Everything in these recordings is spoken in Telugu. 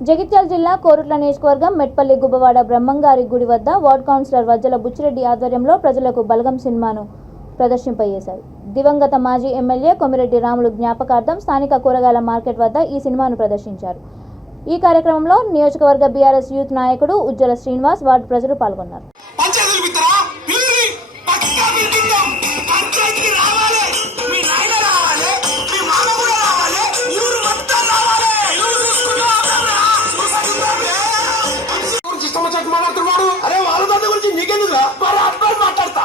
జగిత్యాల జిల్లా కోరుట్ల నియోజకవర్గం మెట్పల్లి గుబ్బవాడ బ్రహ్మంగారి గుడి వద్ద వార్డ్ కౌన్సిలర్ వజ్జల బుచ్చిరెడ్డి ఆధ్వర్యంలో ప్రజలకు బలగం సినిమాను ప్రదర్శింపజేశారు. దివంగత మాజీ ఎమ్మెల్యే కొమిరెడ్డి రాములు జ్ఞాపకార్థం స్థానిక కూరగాయల మార్కెట్ వద్ద ఈ సినిమాను ప్రదర్శించారు. ఈ కార్యక్రమంలో నియోజకవర్గ బీఆర్ఎస్ యూత్ నాయకుడు ఉజ్జల శ్రీనివాస్, వార్డు ప్రజలు పాల్గొన్నారు. అరే వాళ్ళ గురించి నీకెందుకు మాట్లాడతా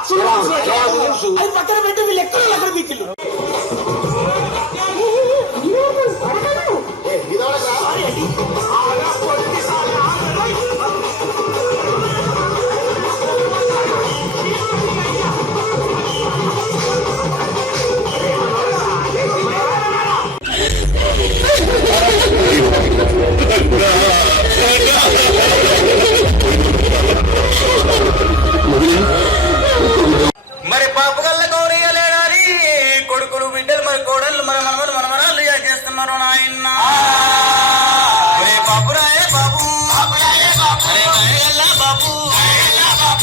పక్కన పెట్టి వీళ్ళు ఎక్కడ వీకిళ్ళు మరి పాపగల్ల గౌరయ్యలేడాలి కొడుకులు బిడ్డలు మరి కోడళ్ళు మన మనమను మనమరాళ్ళు చేస్తున్నారు నాయన్న. ఒరే బాబురాయే బాబు, అరే గల్ల బాబు,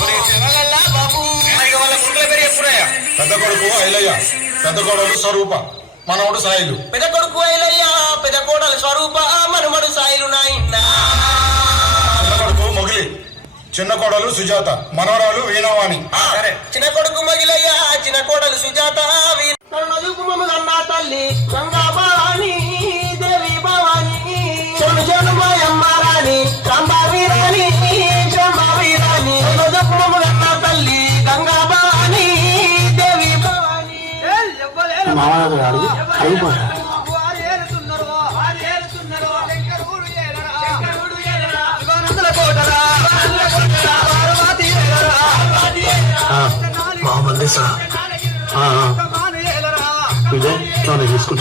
ఒరే శివగల్ల బాబు. వాళ్ళ కొడుకుల పేరు ఎప్పుడయ్యా? పెద్ద కొడుకు ఐలయ్య, పెద్ద కోడలు స్వరూప, మనవడు సాయిలు. పెద్ద కొడుకు ఐలయ్య, పెద్ద కోడలు స్వరూప, మనమడు సాయిలు నాయన్న. చిన్న కొడుకు మొగిలి, చిన్న కోడలు సుజాత, మనవరాలు వీణవాణి. చిన్న కొడుకు మొగిలయ్య, చిన్న కోడలు సుజాత, అన్నా తల్లి గంగా భవాని దేవి భవాని జనుమాయమ్మారాణి చంబావి రాణి చంబావి రాణి అన్నా తల్లి గంగా భవాని దేవి భవాని. బాగుంది సార్ ఇదే చూసుకుంటా.